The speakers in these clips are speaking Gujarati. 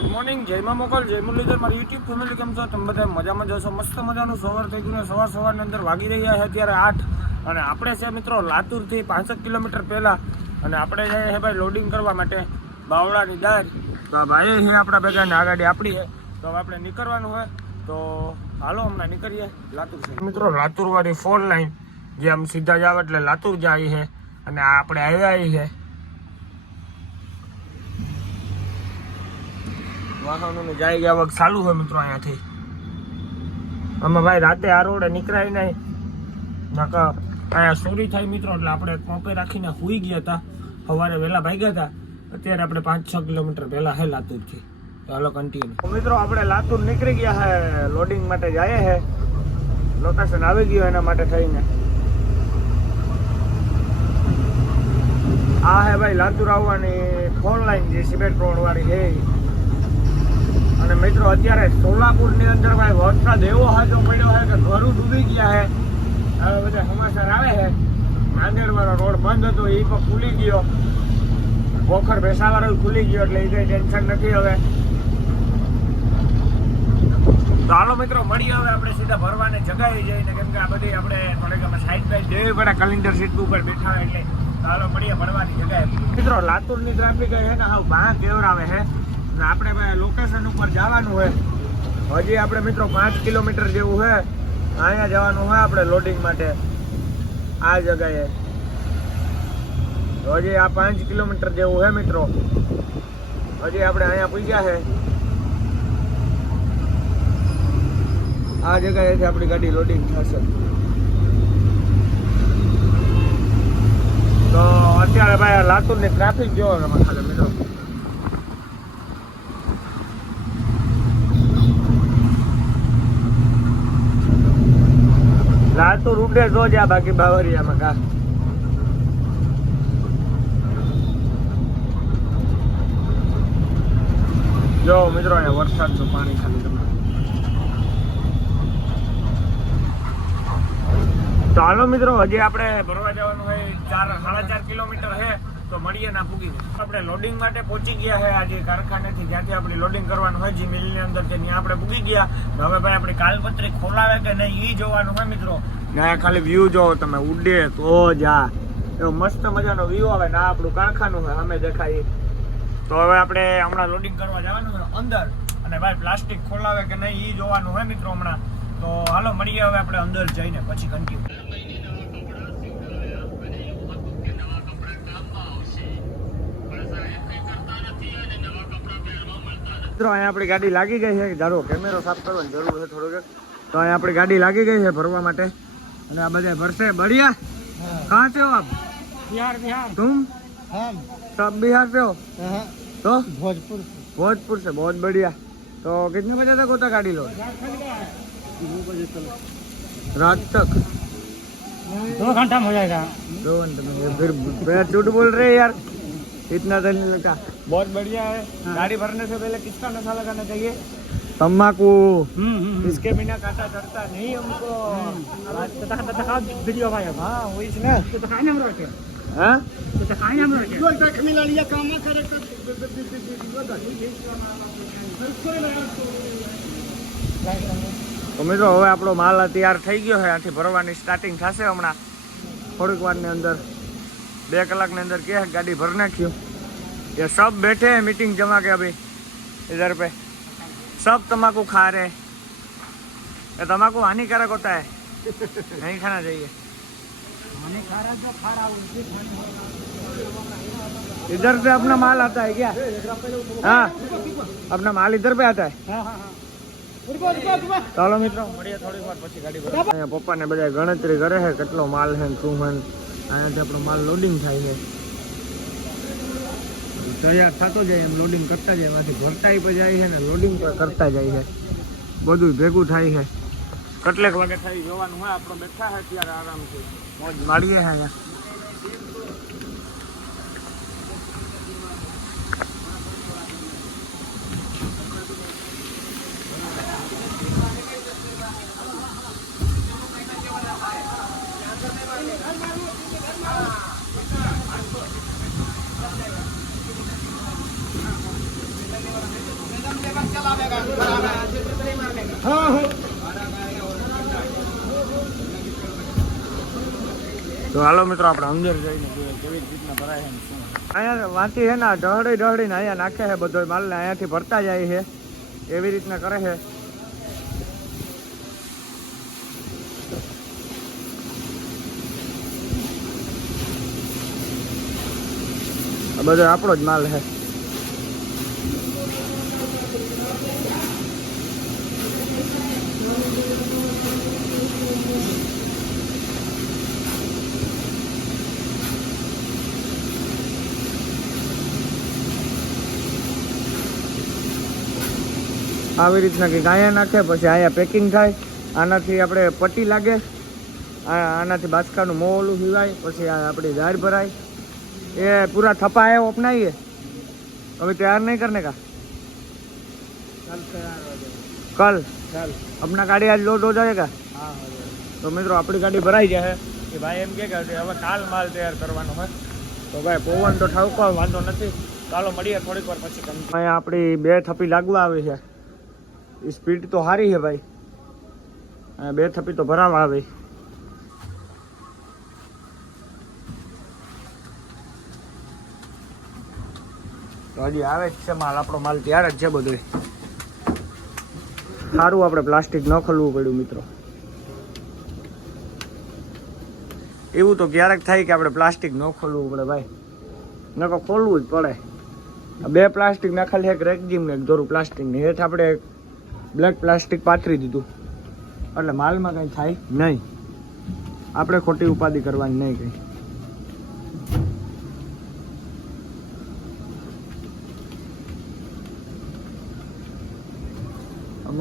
ગુડ મોર્નિંગ જયમાં મોકલ જય મુરલીધર મારી યુટ્યુબ ફેમિલી કેમ છો? તમે બધા મજામાં જશો મસ્ત મજાનું સવાર થઈ ગયું સવાર સવારની અંદર વાગી રહ્યા છે અત્યારે આઠ. અને આપણે છે મિત્રો લાતુરથી પાંસઠ કિલોમીટર પહેલાં અને આપણે જઈએ છે ભાઈ લોડિંગ કરવા માટે બાવળાની દાર. તો ભાઈ છે આપણા ભેગાની આગાડી આપણી છે. તો હવે આપણે નીકળવાનું હોય તો હાલો હમણાં નીકળીએ લાતુર મિત્રો લાતુરવાળી ફોર લાઈન જે આમ સીધા જાવ એટલે લાતુર જાય છે. અને આપણે આવ્યા છે. વાહનોનું જાય વખત ચાલુ હોય મિત્રો અહીંયાથી. આમાં ભાઈ રાતે આ રોડે નીકળાય નહીં. નકર અહીંયા ચોરી થાય મિત્રો, એટલે આપણે કોપે રાખીને સુઈ ગયા હતા. સવારે વહેલા ભાગ્યા હતા. અત્યારે આપણે પાંચ છ કિલોમીટર પહેલા હે લાતુરથી. ચાલો કન્ટિન્યુ મિત્રો, આપણે લાતુર નીકળી ગયા હે લોડિંગ માટે જાય હે. લોકેશન આવી ગયું એના માટે થઈને. આ હે ભાઈ લાતુર આવવાની ફોન લાઈન જે સિમેન્ટ રોડ વાળી હે. અને મિત્રો, અત્યારે સોલાપુરની અંદર ભાઈ વરસાદ એવો હાજો પડ્યો છે કે ઘરું ડૂબી ગયા છે. હવે બધા સમાચાર આવે છે. નાંદેડ વાળો રોડ બંધ હતો એ પણ ખુલી ગયો. પોખર ભેસાવાળો ખુલી ગયો એટલે એ કઈ ટેન્શન નથી હવે. તો હાલો મિત્રો, મળીએ હવે આપણે સીધા ભરવાને જગાવી જઈને, કેમ કે આ બધી આપણે થોડીક અમે સાઈડ બાઈડ દેવી પડે કલિન્ડર સીટ ઉપર બેઠા એટલે. હાલો, મળીએ ભરવાની જગાએ. મિત્રો, લાતુરની ટ્રાફિક છે ને હા બહાર કેવરાવે અને આપણે ભાઈ લોકેશન ઉપર જવાનું હોય. હજી આપણે મિત્રો પાંચ કિલોમીટર જેવું છે. અહીંયા જવાનું હોય આપણે લોડિંગ માટે. આ જગાએ. હજી આ પાંચ કિલોમીટર જેવું છે મિત્રો. હજી આપણે અહીંયા પૂજ્યા છે. આ જગ્યાએથી આપણી ગાડી લોડિંગ થશે. તો અત્યારે ભાઈ લાતુરની ટ્રાફિક જોવા ખાલી મિત્રો. લાતુર ઉડે જો જા બાકી બાવરિયામાં કા. જો મિત્રો, અહીંયા વરસાદનું પાણી ખાલી તમે તો હાલો મિત્રો, હજી આપણે ભરવા જવાનું હોય, ચાર, સાડા ચાર કિલોમીટર છે તો મળીએ ના પૂગી આપણે લોડિંગ માટે પહોંચી ગયા છે આજે કારખાનેથી. જ્યાંથી આપણે લોડિંગ કરવાનું હોય જે મિલની અંદર ત્યાં આપણે પૂગી ગયા. હવે ભાઈ, આપણી કાલપત્રી ખોલાવે કે નહીં એ જોવાનું હોય મિત્રો. ને ખાલી વ્યૂ જોવો તમે, ઉડે તો જા. એવો મસ્ત મજાનો વ્યૂ આવે ના આપણું કારખાનું હોય અમે દેખાય તો હવે આપણે હમણાં લોડિંગ કરવા જવાનું છે અંદર. અને ભાઈ પ્લાસ્ટિક ખોલાવે કે નહીં એ જોવાનું હોય મિત્રો હમણાં. તો હાલો, મળીએ હવે આપણે અંદર જઈને, પછી કન્ટિન્યુ મિત્રો, અહીંયા આપણી ગાડી લાગી ગઈ છે. ધારો કેમેરો સાફ કરવાની જરૂર છે થોડુંક. તો અહીંયા આપણી ગાડી લાગી ગઈ છે ભરવા માટે. અને આ બધા ભરશે બઢિયા कहाँ से हो आप बिहार बिहार तुम हम सब बिहार से हो तो भोजपुर भोजपुर से बहुत बढ़िया तो कितने बजे तक होता गाड़ी लो रात तक दो घंटा में हो जाएगा दो घंटे में ये फिर फिर झूठ बोल रहे हैं यार इतना तो नहीं लगता बहुत बढ़िया है गाड़ी भरने से पहले किसका नशा लगाना चाहिए तम्बाकू इसके बिना काटा चढ़ता नहीं हमको वीडियो भाई हाँ वही ना तो दिखाई ना रखे हाँ तो दिखाई ना रखे मिला लिया काम करे તો મિત્રો હવે આપણો માલ તૈયાર થઈ ગયો છે આથી ભરવાની સ્ટાર્ટિંગ થશે હમણાં થોડીક વારની અંદર બે કલાકની અંદર કે ગાડી ભર નાખ્યું ये सब बैठे हैं मीटिंग जमा के अभी इधर पे सब तम्बाकू खा रहे हैं ये तम्बाकू हानिकारक होता है नहीं खाना चाहिए मैंने खा रहा जो खा रहा उसे इधर से अपना माल आता है क्या हाँ अपना माल इधर पे आता है हाँ हाँ हाँ ચાલો મિત્રો મળીએ થોડીક વાર પછી ગાડી પર અહીંયા પપ્પાને બધા ગણતરી કરે છે કેટલો માલ છે ને શું છે ને. અહીંયાથી આપણો માલ લોડિંગ થાય છે તૈયાર થતો જાય એમ લોડિંગ કરતા જાય, એમાંથી ભરતાઈ પર જાય છે ને લોડિંગ પર કરતા જાય છે. બધું ભેગું થાય છે. કેટલેક વાગે થાય જોવાનું હોય, આપણો બેઠા છે ત્યારે આરામથી. મોજ મારીએ છે અહીંયા. હાલો મિત્રો, આપણે અંદર જઈને કેવી રીતના ભરાય અહીંયા વાંચી છે ને ઢહડી ઢહડીને અહીંયા નાખે છે બધો માલ ને અહીંયાથી ભરતા જાય છે. એવી રીતના કરે છે. બધો આપણો જ માલ છે. આવી રીતના કંઈક અહીંયા નાખે પછી આયા પેકિંગ થાય. આનાથી આપણે પટ્ટી લાગે. આનાથી બાચકાનું મોલું હિવાય પછી આપણી દાળ ભરાય. એ પૂરા થપા આવ્યો અપનાવીએ હવે તૈયાર નહીં કરને કા? કલ આપણા ગાડી આજ લોડ હો જાયેગા તો મિત્રો આપણી ગાડી ભરાઈ જશે કે ભાઈ એમ કે હવે કાલ માલ તૈયાર કરવાનો હોય તો ભાઈ પવન તો ઠાવકો વાંધો નથી. કાલો મળીએ થોડીક વાર પછી આપણી બે થપી લાગવા આવે છે. સ્પીડ તો સારી છે ભાઈ. અહીંયા બે થપ્પી તો ભરાવા આવે. તો હજી આવે જ છે માલ, આપણો માલ ત્યારે જ છે બધો સારું આપણે પ્લાસ્ટિક ન ખોલવું પડ્યું, મિત્રો. એવું તો ક્યારેક થાય કે આપણે પ્લાસ્ટિક ન ખોલવું પડે ભાઈ. નકો ખોલવું જ પડે. બે પ્લાસ્ટિક નાખેલી એક રેકજીમ ને એક દોરું પ્લાસ્ટિક ને હેઠ આપણે બ્લેક પ્લાસ્ટિક પાથરી દીધું. એટલે માલમાં કંઈ થાય નહીં. આપણે ખોટી ઉપાધિ કરવાની નહીં કંઈ.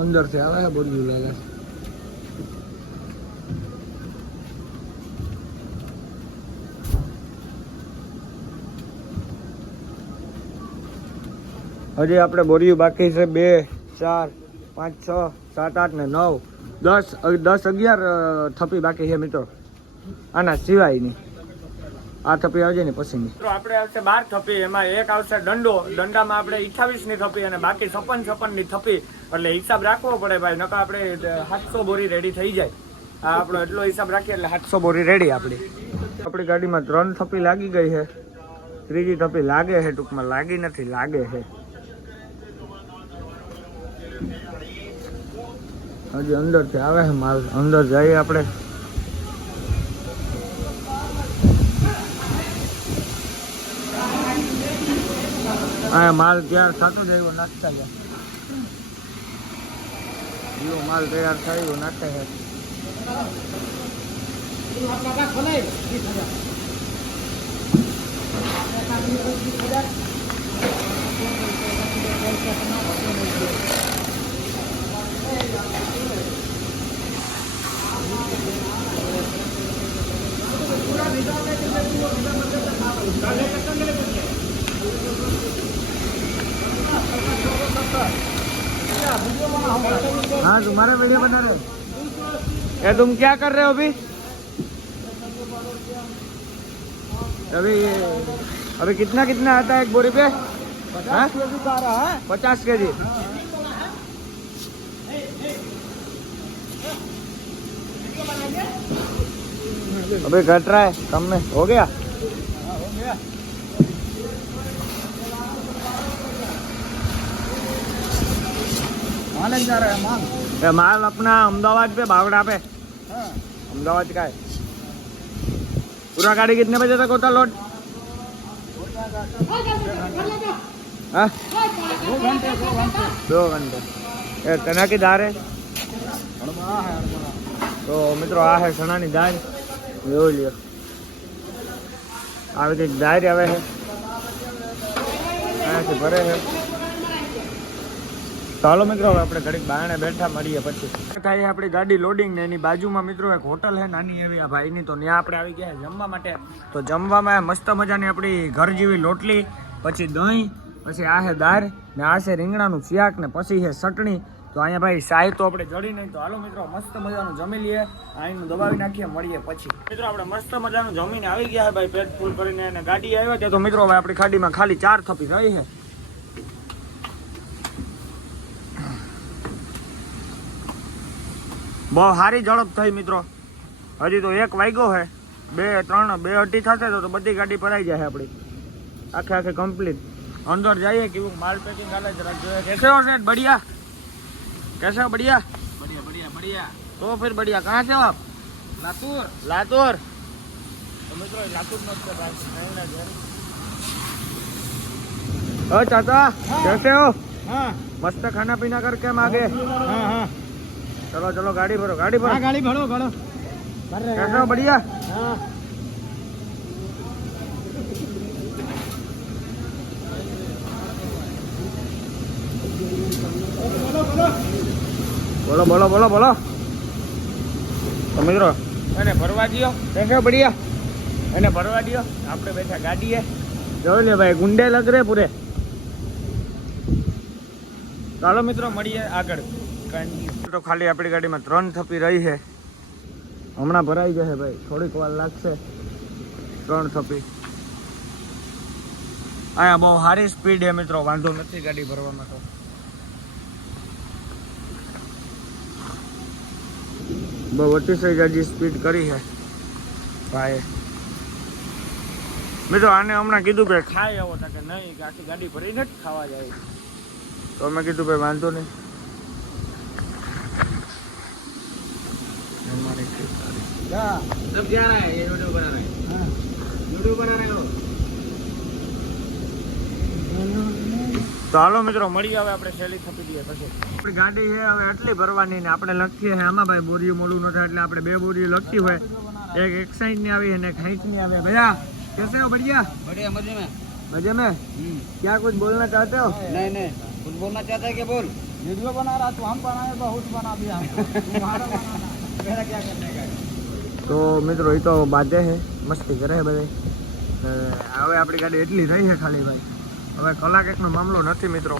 અંદરથી આવે છે બધું લાગે છે. હજી આપણે બોરિયું બાકી છે બે ચાર. પાંચ છ સાત આઠ ને નવ દસ દસ અગિયાર થપી થપ્પી બાકી છે મિત્રો. આના સિવાયની આ થપ્પી આવજે ને પછી મિત્રો આપણે આવશે બાર થપ્પી એમાં એક આવશે દંડો. દંડામાં આપણે 28 ની થપ્પી અને બાકી છપ્પન છપ્પનની થપ્પી એટલે હિસાબ રાખવો પડે ભાઈ નકા આપણે સાતસો બોરી રેડી થઈ જાય. આ આપણો એટલો હિસાબ રાખીએ એટલે સાતસો બોરી રેડી આપણી. આપણી ગાડીમાં ત્રણ થપ્પી લાગી ગઈ છે. ત્રીજી થપ્પી લાગે છે ટૂંકમાં લાગી નથી લાગે છે. હજી અંદરથી આવે છે માલ. અંદર જઈએ આપણે. આ માલ તૈયાર થતો જ આવ્યો, નાખતા ગયા. એવો માલ તૈયાર થાય એવો નાખે છે हाँ तुम्हारा वीडियो बना रहे ये तुम क्या कर रहे हो अभी? अभी अभी कितना कितना आता है एक बोरी पे? हाँ? पचास के जी अभी घट रहा है कम में। हो गया? माल जा रहा है माल। ये माल अपना अहमदाबाद पे बावड़ा पे हाँ अहमदाबाद का है पूरा गाड़ी कितने बजे तक होता लोड हाँ दो घंटे दो घंटे दो घंटे એ ચણા की दाल है हड़बड़ा है हड़बड़ा તો મિત્રો આ છે ચણાની દાળ જોઈ લ્યો આવી કંઈક દાળ આવે છે અહીંયાથી ભરે છે ચાલો મિત્રો, હવે આપણે ઘડીક બારણે બેઠા મળીએ પછી. થાય આપણી ગાડી લોડિંગ ને એની બાજુમાં મિત્રો એક હોટલ છે, નાની એવી, આ ભાઈની. તો ત્યાં આપણે આવી ગયા જમવા માટે. તો જમવામાં મસ્ત મજાની આપણી ઘર જેવી લોટલી, પછી દહીં, પછી આ છે દાળ, ને આ છે રીંગણાનું શાક, ને પછી છે ચટણી. તો અહીંયા ભાઈ શાહી તો આપણે જડી નહીં. તો હાલો મિત્રો, મસ્ત મજાનું જમી લઈએ. આઈનું દબાવી નાખીએ, મળીએ પછી. મિત્રો, આપણે મસ્ત મજાનું જમીને આવી ગયા ભાઈ, પેટ ફૂલ કરીને. અને ગાડી આવ્યા છે તો મિત્રો ભાઈ આપણી ગાડીમાં ખાલી ચાર થપી રહી છે. बहारी झड़प थी मित्रों हजी तो एक वाइगो है बे त्रन बे अटी थे तो, तो बड़ी गाड़ी पर आई जाए अपनी आखे आखे कंप्लीट अंदर जाइए कि माल पैकिंग कैसे हो सेठ बढ़िया कैसे हो बढ़िया बढ़िया बढ़िया बढ़िया तो फिर बढ़िया कहाँ से हो आप लातूर लातूर तो मित्रों लातूर मस्त है चाचा कैसे हो मस्त खाना पीना करके मागे हाँ चलो चलो गाड़ी भरो गाड़ी भरो हाँ गाड़ी भरो भरो भर रहे कैसे हो बढ़िया हाँ બોલો બોલો બોલો બોલો તો મિત્રો એને ભરવા દો કેસે હો बढ़िया એને ભરવા દો આપણે બેઠા ગાડીએ જોઈ લે ભાઈ ગુંડે લગ રે પૂરે ચાલો મિત્રો મળીએ આગળ કાંઈ તો ખાલી આપણી ગાડીમાં ત્રણ થપી રહી છે. હમણાં ભરાઈ જશે ભાઈ. થોડીક વાર લાગશે. ત્રણ થપી. અહીંયા બહુ સારી સ્પીડ છે મિત્રો. વાંધો નથી ગાડી ભરવામાં તો. બહુ અતિશય જાજી સ્પીડ કરી છે. ભાઈ. મિત્રો, આને હમણાં કીધું કે ખાય આવો તા કે નહીં આખી ગાડી ભરીને જ ખાવા જાય. તો અમે કીધું, ભાઈ, વાંધો નહીં. क्या सब जा रहा है ये वीडियो बना रहे हैं हाँ वीडियो बना रहे हो તો હાલો મિત્રો મળી આવે આપણે શેલી થપી દઈએ પછી આપણી ગાડી છે હવે આટલી ભરવાની ને આપણે લખીએ છે આમાં ભાઈ બોરીઓ મોડું ન થાય એટલે આપણે બે બોરીઓ લખી હોય એક એક સાઈડ ની આવી અને એક હાઈટ ની આવે ભૈયા कैसे हो बढ़िया बढ़िया मजे में मजे में क्या कुछ बोलना चाहते हो नहीं नहीं कुछ बोलना चाहता है क्या बोल वीडियो बना रहा तो हम बनाए बहुत बना दिया हमको तुम्हारा बनाना मेरा क्या करने का है? તો મિત્રો એ તો બાધે છે મસ્તી કરે છે બધે હવે આપણી ગાડી એટલી રહી છે ખાલી ભાઈ હવે કલાક એકનો મામલો નથી મિત્રો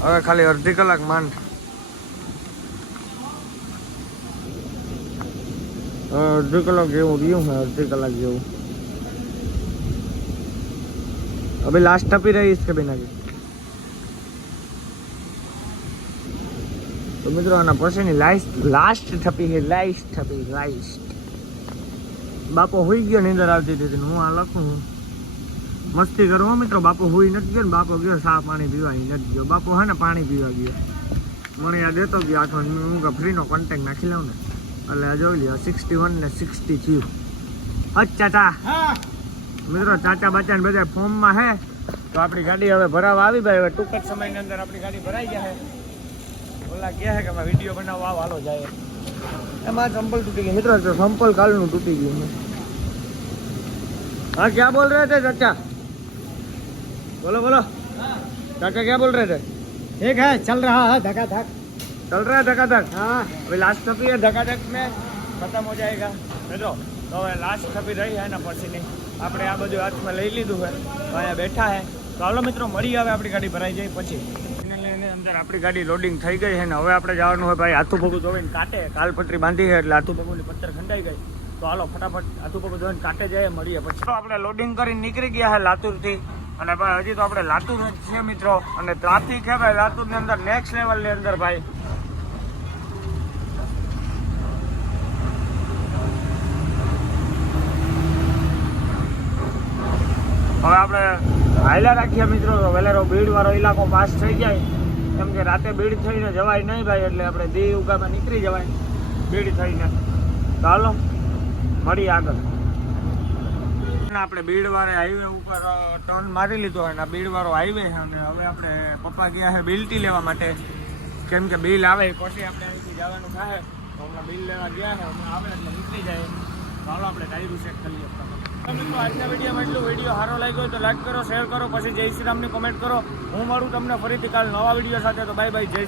હવે ખાલી અડધી કલાક માંડ હવે અડધી કલાક જેવું રહ્યું છે અડધી કલાક જેવું अभी लास्ट टपी रही इसके बिना की તો મિત્રો આના પછીની લાસ્ટ લાસ્ટ થપી ગઈ લાસ્ટ થપી લાસ્ટ બાપો હોઈ ગયો નીંદર આવતી હતી ને હું આ લખું મસ્તી કરું મિત્રો બાપો હોઈ નથી ગયો ને બાપો ગયો સા પાણી પીવા નથી ગયો. બાપો હે ને પાણી પીવા ગયો. મને યાદ દેતો ગયો આખો હું કે ફ્રીનો કોન્ટેક્ટ નાખી લઉં ને એટલે આ જોઈ લ્યો સિક્સટી વન ને સિક્સટી થયું અચ્છા ચા મિત્રો ચાચા બાચા ને બધા ફોર્મમાં હે. તો આપણી ગાડી હવે ભરાવા આવી ભાઈ હવે ટૂંક જ સમયની અંદર આપણી ગાડી ભરાઈ જશે ઓલા કહે છે કે અમે વિડીયો બનાવવા આવો હાલો જાય એમાં ચંપલ તૂટી ગઈ મિત્રો તો ચંપલ કાલનું તૂટી ગયું છે हाँ क्या बोल रहे थे चाचा बोलो बोलो चाचा क्या बोल रहे थे ठीक है चल रहा है धका धक चल रहा है धकाधक हाँ अभी लास्ट थपी है धकाधक में खत्म हो जाएगा સમજો તો હવે લાસ્ટ થપી રહી છે ને પછીની આપણે આ બધું હાથમાં લઈ લીધું છે તો અહીંયા બેઠા છે તો હાલો મિત્રો મળી આવે આપણી ગાડી ભરાઈ જાય પછી એની આપણી ગાડી લોડિંગ થઈ ગઈ છે ને હવે આપણે જવાનું હોય ભાઈ હાથું પગું ધોઈને કાટે. કાલ પટરી બાંધી છે એટલે હાથું પગુની પથ્થર ખંડાઈ ગઈ. તો હાલો, ફટાફટ હાથું પગું ધોઈને કાટે જઈએ, મળીએ પછી. તો આપણે લોડિંગ કરીને નીકળી ગયા છે લાતુરથી. અને ભાઈ, હજી તો આપણે લાતુર જ છે મિત્રો. અને ટ્રાફિક છે ભાઈ લાતુરની અંદર નેક્સ્ટ લેવલની અંદર ભાઈ. હવે આપણે હાયલા રાખીએ મિત્રો. વેલેરો ભીડ વાળો ઇલાકો પાસ થઈ જાય. કેમ કે રાતે ભીડ થઈને જવાય નહીં ભાઈ, એટલે આપણે દેહ ઉગામાં નીકળી જવાય. ભીડ થઈને. ચાલો મળી આગળ. આપણે બીડવાળે હાઈવે ઉપર ટર્ન મારી લીધો અને આ બીડવાળો હાઈવે છે અને હવે આપણે પપ્પા ગયા છે બિલટી લેવા માટે. કેમ કે બિલ આવે પછી આપણે અહીંથી જવાનું થાય. તો હમણાં બિલ લેવા ગયા છે, હમણાં આવે એટલે નીકળી જાય. ચાલો આપણે ડાયરું ચેક કરીએ મિત્રો, આજના વિડીયોમાં એટલું વીડિયો સારો લાગ્યો તો લાઈક કરો શેર કરો, પછી જય શ્રી રામની કોમેન્ટ કરો. હું મળું તમને ફરીથી કાલ નવા વીડિયો સાથે. તો બાય બાય જય